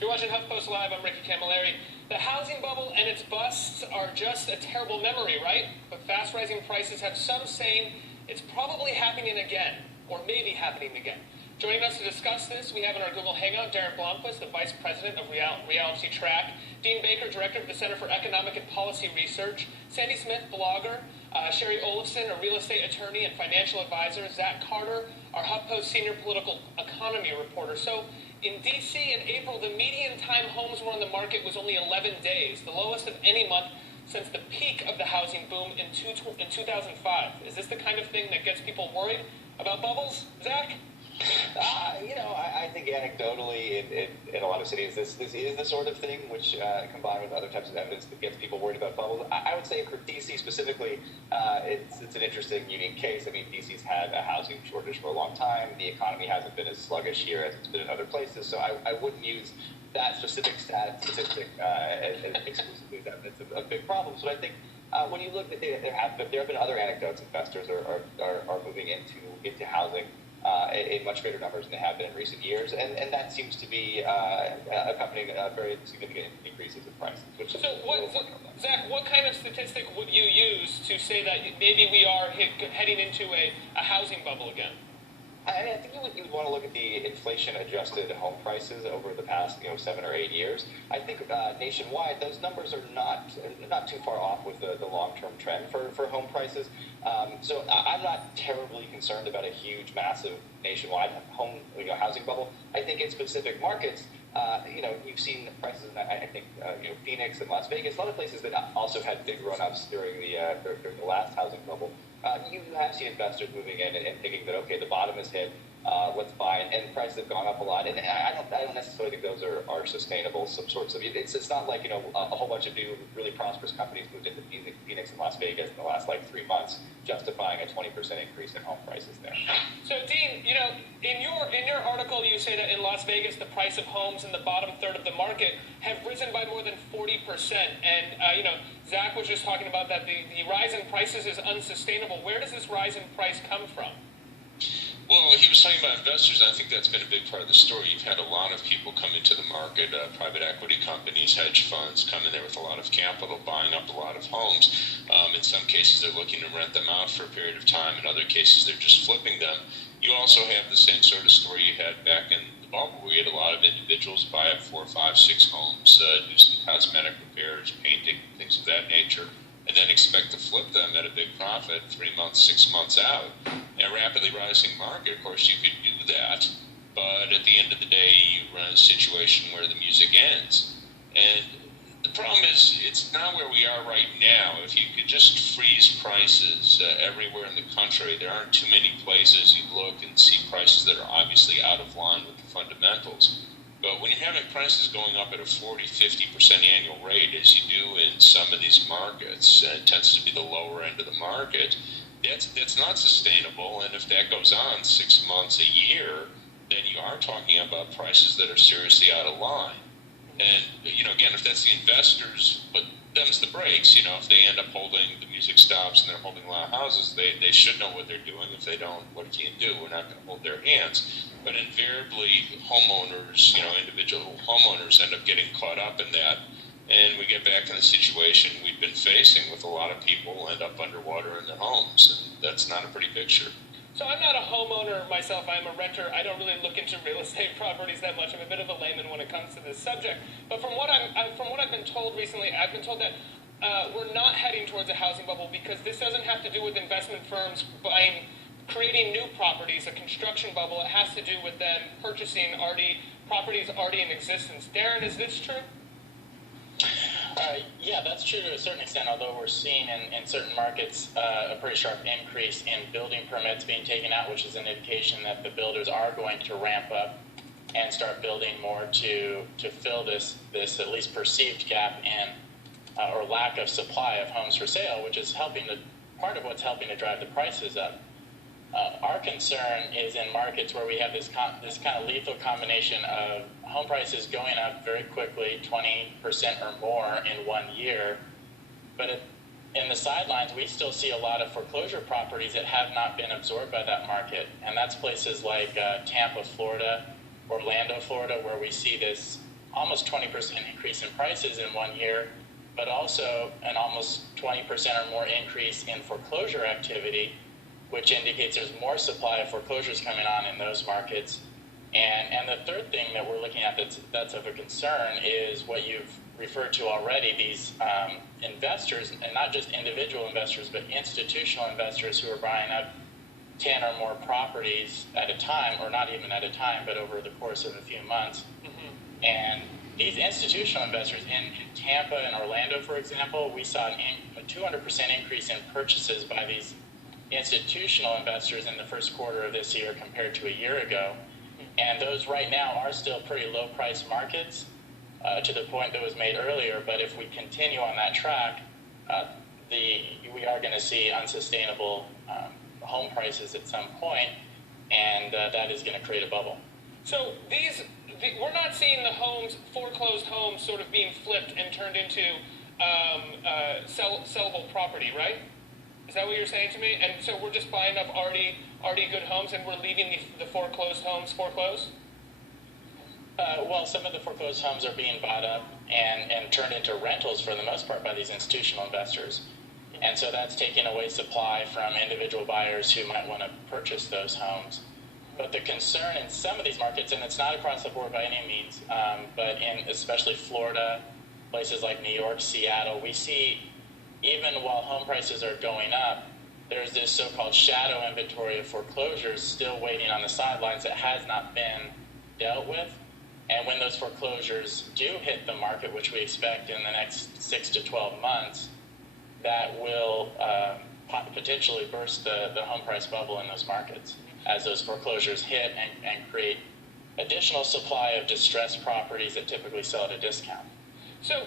You're watching HuffPost Live. I'm Ricky Camilleri. The housing bubble and its busts are just a terrible memory, right? But fast rising prices have some saying it's probably happening again, or maybe happening again. Joining us to discuss this, we have in our Google Hangout Daren Blomquist, the Vice President of Reality Track, Dean Baker, Director of the Center for Economic and Policy Research, Sandy Smith, blogger, Shari Olefson, a real estate attorney and financial advisor, Zach Carter, our HuffPost senior political economy reporter. So in D.C. in April, the median time homes were on the market was only 11 days, the lowest of any month since the peak of the housing boom in 2005. Is this the kind of thing that gets people worried about bubbles, Zach? I think anecdotally in a lot of cities, this is the sort of thing which, combined with other types of evidence, that gets people worried about bubbles. I would say for D.C. specifically, it's an interesting, unique case. I mean, D.C.'s had a housing shortage for a long time. The economy hasn't been as sluggish here as it's been in other places, so I wouldn't use that specific statistic as exclusively as evidence of big problems. But I think when you look at there have been other anecdotes. Investors are moving into housing in much greater numbers than they have been in recent years, and that seems to be accompanying very significant increases in prices. Zach, what kind of statistic would you use to say that maybe we are heading into a housing bubble again? I think you would want to look at the inflation-adjusted home prices over the past 7 or 8 years. I think nationwide, those numbers are not too far off with the long-term trend for home prices. So I'm not terribly concerned about a huge, massive nationwide housing bubble. I think in specific markets, you've seen prices in, I think, Phoenix and Las Vegas, a lot of places that also had big run-ups during the last housing bubble. You have seen investors moving in and thinking that, okay, the bottom is hit, let's buy, and prices have gone up a lot. And I don't necessarily think those are sustainable. Some sorts of it's not like a whole bunch of new really prosperous companies moved into Phoenix and Las Vegas in the last 3 months, justifying a 20% increase in home prices there. So Dean, in your article you say that in Las Vegas the price of homes in the bottom third of the market have risen by more than 40%, and Zach was just talking about that the rise in prices is unsustainable. Where does this rise in price come from? Well, he was talking about investors, and I think that's been a big part of the story. You've had a lot of people come into the market, private equity companies, hedge funds come in there with a lot of capital, buying up a lot of homes. In some cases, they're looking to rent them out for a period of time. In other cases, they're just flipping them. You also have the same sort of story you had back in the bubble, where you had a lot of individuals buy up 4, 5, 6 homes, do some cosmetic repairs, painting, things of that nature, and then expect to flip them at a big profit 3 months, 6 months out. In a rapidly rising market, of course, you could do that, but at the end of the day, you run a situation where the music ends. And the problem is, it's not where we are right now. If you could just freeze prices everywhere in the country, there aren't too many places you look and see prices that are obviously out of line with the fundamentals. But when you're having prices going up at a 40, 50% annual rate, as you do in some of these markets, it tends to be the lower end of the market, that's not sustainable. And if that goes on 6 months, a year, then you are talking about prices that are seriously out of line. And, again, if that's the investors, but them's the brakes. If they end up holding, the music stops and they're holding a lot of houses, they should know what they're doing. If they don't, what can you do? We're not going to hold their hands. But invariably, homeowners, individual homeowners end up getting caught up in that. And we get back in the situation we've been facing with a lot of people end up underwater in their homes. And that's not a pretty picture. So I'm not a homeowner myself. I'm a renter. I don't really look into real estate properties that much. I'm a bit of a layman when it comes to this subject. But from what I've been told recently, I've been told that we're not heading towards a housing bubble because this doesn't have to do with investment firms creating new properties, a construction bubble. It has to do with them purchasing properties already in existence. Daren, is this true? Yeah, that's true to a certain extent, although we're seeing in certain markets a pretty sharp increase in building permits being taken out, which is an indication that the builders are going to ramp up and start building more to fill this at least perceived gap in or lack of supply of homes for sale, which is part of what's helping to drive the prices up. Our concern is in markets where we have this kind of lethal combination of home prices going up very quickly, 20% or more in 1 year, but in the sidelines, we still see a lot of foreclosure properties that have not been absorbed by that market, and that's places like Tampa, Florida, Orlando, Florida, where we see this almost 20% increase in prices in 1 year, but also an almost 20% or more increase in foreclosure activity, which indicates there's more supply of foreclosures coming on in those markets. And the third thing that we're looking at that's of a concern is what you've referred to already, these investors, and not just individual investors, but institutional investors who are buying up 10 or more properties at a time, or not even at a time, but over the course of a few months. Mm-hmm. And these institutional investors in Tampa and Orlando, for example, we saw a 200% increase in purchases by these institutional investors in the first quarter of this year compared to a year ago. And those right now are still pretty low price markets, to the point that was made earlier. But if we continue on that track, we are going to see unsustainable home prices at some point, and that is going to create a bubble. So we're not seeing the foreclosed homes sort of being flipped and turned into sellable property, right? Is that what you're saying to me? And so we're just buying up already good homes, and we're leaving the foreclosed homes foreclosed? Well, some of the foreclosed homes are being bought up and turned into rentals for the most part by these institutional investors. And so that's taking away supply from individual buyers who might want to purchase those homes. But the concern in some of these markets, and it's not across the board by any means, but in especially Florida, places like New York, Seattle, we see even while home prices are going up, there's this so-called shadow inventory of foreclosures still waiting on the sidelines that has not been dealt with. And when those foreclosures do hit the market, which we expect in the next 6 to 12 months, that will potentially burst the home price bubble in those markets as those foreclosures hit and create additional supply of distressed properties that typically sell at a discount. So,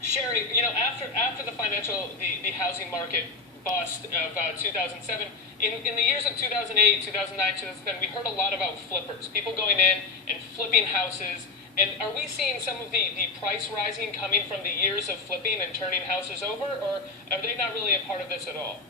Shari, after the housing market bust of 2007, in the years of 2008, 2009, 2010, we heard a lot about flippers, people going in and flipping houses. And are we seeing some of the price rising coming from the years of flipping and turning houses over, or are they not really a part of this at all?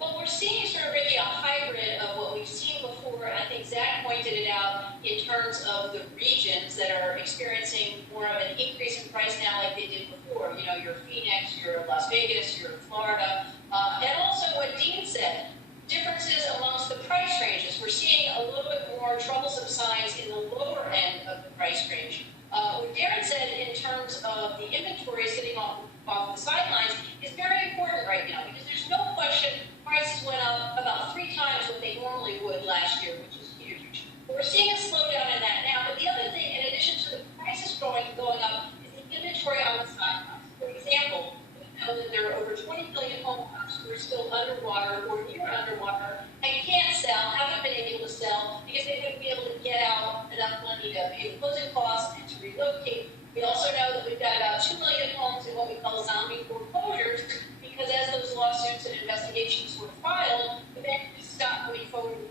Well, we're seeing sort of really a hybrid of what we've seen before. I think Zach pointed it out in terms of the regions that are experiencing more of an increase in price now like they did before. Your Phoenix, your Las Vegas, your Florida. And also what Dean said, differences amongst the price ranges. We're seeing a little bit more troublesome signs in the lower end of the price range. What Daren said in terms of the inventory sitting off the sidelines is very important right now, because there's no question prices went up about 3 times what they normally would last year, which is huge. We're seeing a slowdown in that now, but the other thing, in addition to the prices going up, is the inventory on the sidelines. For example, we know that there are over 20 million homeowners who are still underwater or near underwater and can't sell, haven't been able to sell because they wouldn't be able to get out enough money to pay the closing costs and to relocate. We also know that we've got about 2 million homes in what we call zombie foreclosures, because as those lawsuits and investigations were filed, the bank stopped moving forward with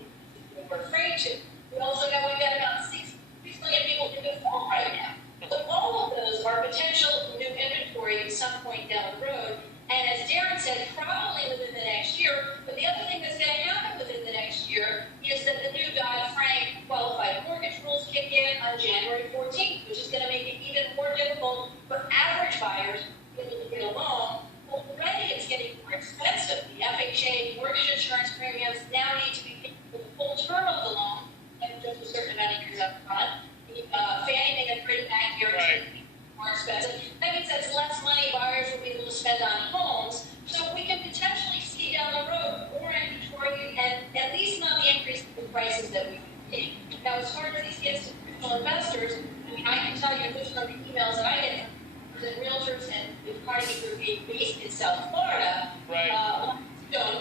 what we're afraid to. We also know we've got about 6 million people in default right now. So all of those are potential new inventory at some point down the road. And as Daren said, probably within the next year. But the other thing that's going to happen within the next year is that the new Dodd-Frank qualified mortgage rules kick in on January 14th, which is going to make it even more difficult for average buyers to be able to get a loan. Already it's getting more expensive. The FHA mortgage insurance premiums now need to be paid for the full term of the loan, and just a certain amount of years up front. The Fannie Mae and Freddie Mac guarantee more expensive. That means that's less money buyers will be able to spend on homes. So we can potentially see down the road more inventory, and at least not the increase in prices that we've seen. Now, as far as these institutional investors, I can tell you just from the emails that I get from realtors and the Carnegie Group being based in South Florida,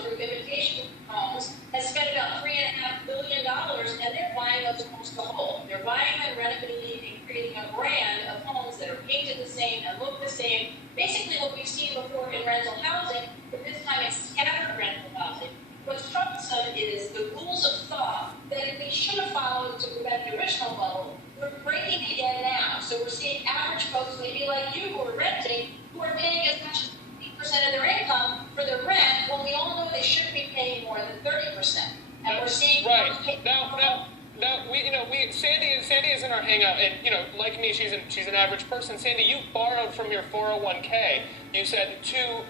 through Invitation Homes, has spent about $3.5 billion, and they're buying those homes to hold. They're buying them, renovating, and creating a brand of homes that are painted the same and look the same. Basically what we've seen before in rental housing, but this time it's scattered rental housing. What's troublesome is the rules of thought that we should have followed to prevent the original bubble. We're breaking again now. So we're seeing average folks, maybe like you, who are renting, who are paying as much as 50% of their income for their rent, when we all know they should be paying more than 30%. And we're seeing now Now Sandy is in our hangout, and like me, she's an average person. Sandy, you borrowed from your 401k. You said to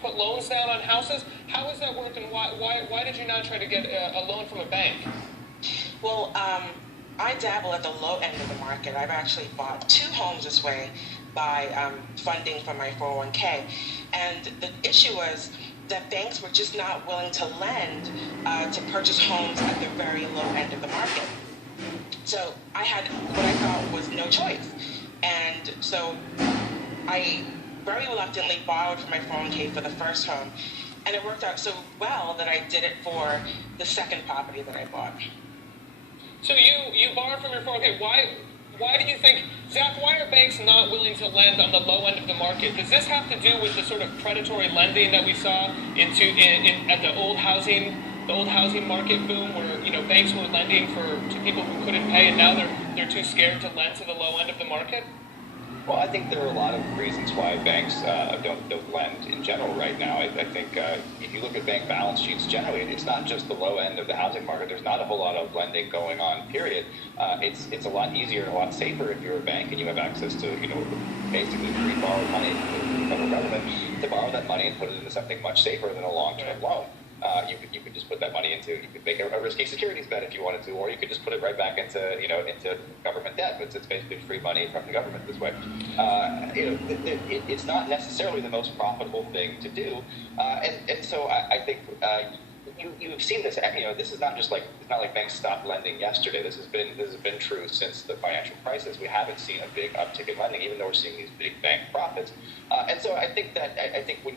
put loans down on houses. How has that worked, and why did you not try to get a loan from a bank? Well, I dabble at the low end of the market. I've actually bought 2 homes this way by funding from my 401k, and the issue was that banks were just not willing to lend to purchase homes at the very low end of the market. So I had what I thought was no choice. And so I very reluctantly borrowed from my 401k for the first home. And it worked out so well that I did it for the second property that I bought. So you borrowed from your 401k. Why do you think, Zach, why are banks not willing to lend on the low end of the market? Does this have to do with the sort of predatory lending that we saw at the old housing market boom, where banks were lending to people who couldn't pay, and now they're too scared to lend to the low end of the market? Well, I think there are a lot of reasons why banks don't lend in general right now. I think if you look at bank balance sheets generally, it's not just the low end of the housing market. There's not a whole lot of lending going on, period. It's a lot easier and a lot safer if you're a bank and you have access to, basically free borrowed money from the federal government, to borrow that money and put it into something much safer than a long-term loan. You could just put that money into, you could make a risky securities bet if you wanted to, or you could just put it right back into government debt. But it's basically free money from the government this way. It's not necessarily the most profitable thing to do, and so I think you've seen this. This is not just like, it's not like banks stopped lending yesterday. This has been true since the financial crisis. We haven't seen a big uptick in lending, even though we're seeing these big bank profits. And so I think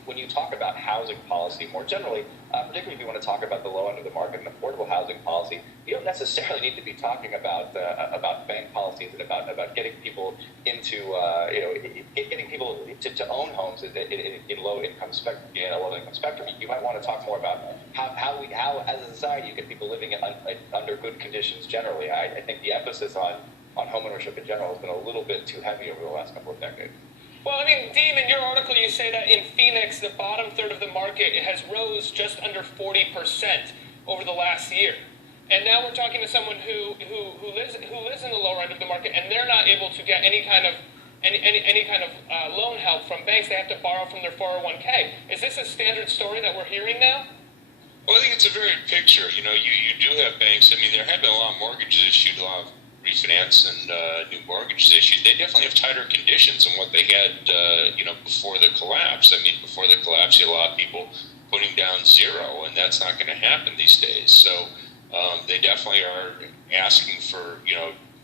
when you talk about housing policy more generally, particularly if you want to talk about the low end of the market and affordable housing policy, you don't necessarily need to be talking about bank policies and about getting people into getting people to own homes in low income spectrum. You might want to talk more about how as a society you get people living under good conditions generally. I think the emphasis on homeownership in general has been a little bit too heavy over the last couple of decades. Well, I mean, Dean, in your article you say that in Phoenix, the bottom third of the market has rose just under 40% over the last year. And now we're talking to someone who lives in the lower end of the market, and they're not able to get any kind of loan help from banks. They have to borrow from their 401k. Is this a standard story that we're hearing now? Well, I think it's a varied picture. You do have banks. I mean, there have been a lot of mortgages issued, a lot of refinance and new mortgages issued. They definitely have tighter conditions than what they had, before the collapse. I mean, before the collapse, you had a lot of people putting down zero, and that's not going to happen these days. So they definitely are asking for,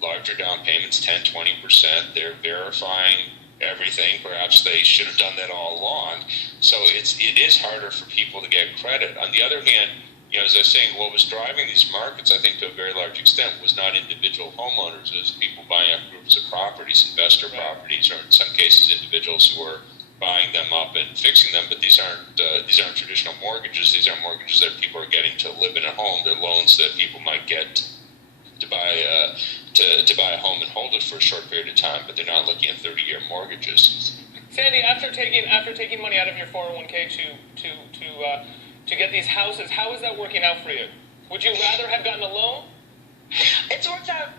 larger down payments, 10, 20%. They're verifying everything. Perhaps they should have done that all along. So it is harder for people to get credit. On the other hand, as I was saying, what was driving these markets, I think to a very large extent, was not individual homeowners. It was people buying up groups of properties, investor properties, or in some cases individuals who were buying them up and fixing them. But these aren't traditional mortgages. These are mortgages that people are getting to live in a home. They're loans that people might get to buy a home and hold it for a short period of time, but they're not looking at 30-year mortgages. Sandy, after taking money out of your 401k to get these houses, how is that working out for you? Would you rather have gotten a loan? It's worked out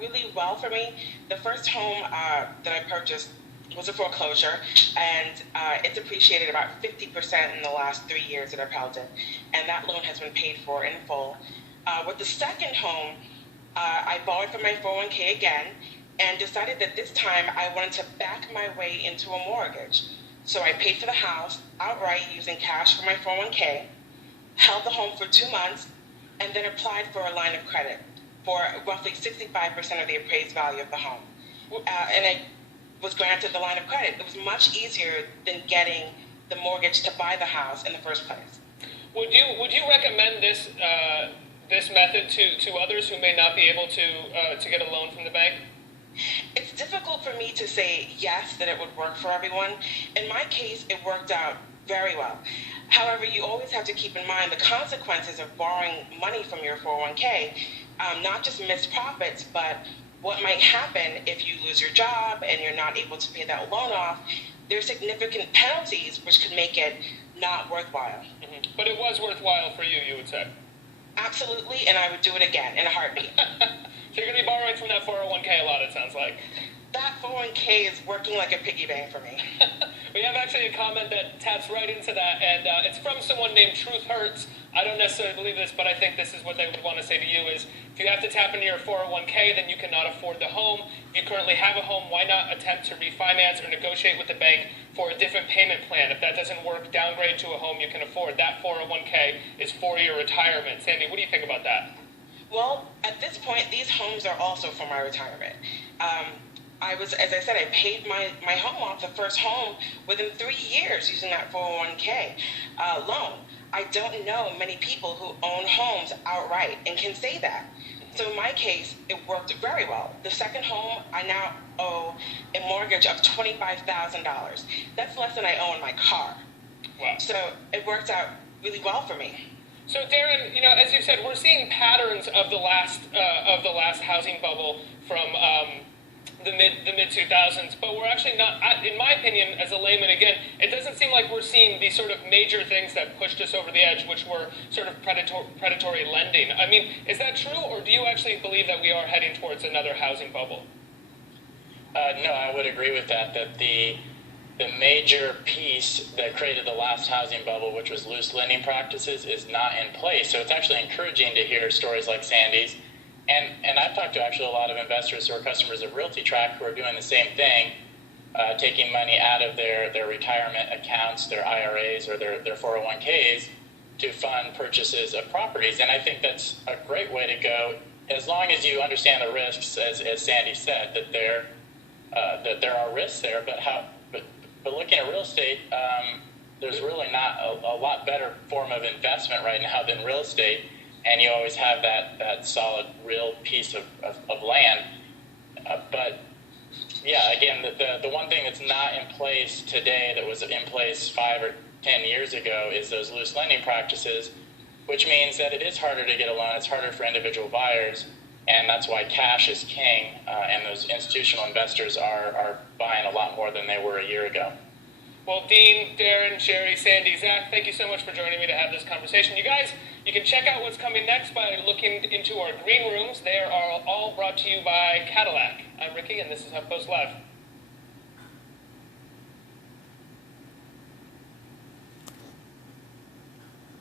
really well for me. The first home that I purchased was a foreclosure, and it's appreciated about 50% in the last 3 years that I've held it, and that loan has been paid for in full. With the second home, I borrowed from my 401k again and decided that this time I wanted to back my way into a mortgage. So I paid for the house outright using cash from my 401k, held the home for 2 months, and then applied for a line of credit for roughly 65% of the appraised value of the home. And I was granted the line of credit. It was much easier than getting the mortgage to buy the house in the first place. Would you recommend this method to others who may not be able to get a loan from the bank? It's difficult for me to say yes, that it would work for everyone. In my case, it worked out very well. However, you always have to keep in mind the consequences of borrowing money from your 401k, not just missed profits, but what might happen if you lose your job and you're not able to pay that loan off. There's significant penalties which could make it not worthwhile. Mm-hmm. But it was worthwhile for you, you would say? Absolutely, and I would do it again in a heartbeat. So you're going to be borrowing from that 401k a lot, it sounds like. That 401k is working like a piggy bank for me. We have actually a comment that taps right into that, and it's from someone named Truth Hurts. I don't necessarily believe this, but I think this is what they would want to say to you is, if you have to tap into your 401k, then you cannot afford the home. If you currently have a home, why not attempt to refinance or negotiate with the bank for a different payment plan? If that doesn't work, downgrade to a home you can afford. That 401k is for your retirement. Sandy, what do you think about that? Well, at this point, these homes are also for my retirement. As I said, I paid my home off, the first home, within 3 years using that 401k loan. I don't know many people who own homes outright and can say that. So in my case, it worked very well. The second home, I now owe a mortgage of $25,000. That's less than I owe in my car. Wow. So it worked out really well for me. So Daren, as you said, we're seeing patterns of the last housing bubble from the mid 2000s, but we're actually not. In my opinion, as a layman, again, it doesn't seem like we're seeing these sort of major things that pushed us over the edge, which were sort of predatory lending. I mean, is that true, or do you actually believe that we are heading towards another housing bubble? No, I would agree with that. That the major piece that created the last housing bubble, which was loose lending practices, is not in place. So it's actually encouraging to hear stories like Sandy's. And I've talked to actually a lot of investors who are customers of RealtyTrack who are doing the same thing, taking money out of their retirement accounts, their IRAs, or their 401ks to fund purchases of properties. And I think that's a great way to go, as long as you understand the risks, as Sandy said, that there are risks there. But looking at real estate, there's really not a lot better form of investment right now than real estate. And you always have that solid, real piece of land. But yeah, again, the one thing that's not in place today that was in place 5 or 10 years ago is those loose lending practices, which means that it is harder to get a loan. It's harder for individual buyers, and that's why cash is king. And those institutional investors are buying a lot more than they were a year ago. Well, Dean, Daren, Shari, Sandy, Zach, thank you so much for joining me to have this conversation. You guys, you can check out what's coming next by looking into our green rooms. They are all brought to you by Cadillac. I'm Ricky, and this is HuffPost Live.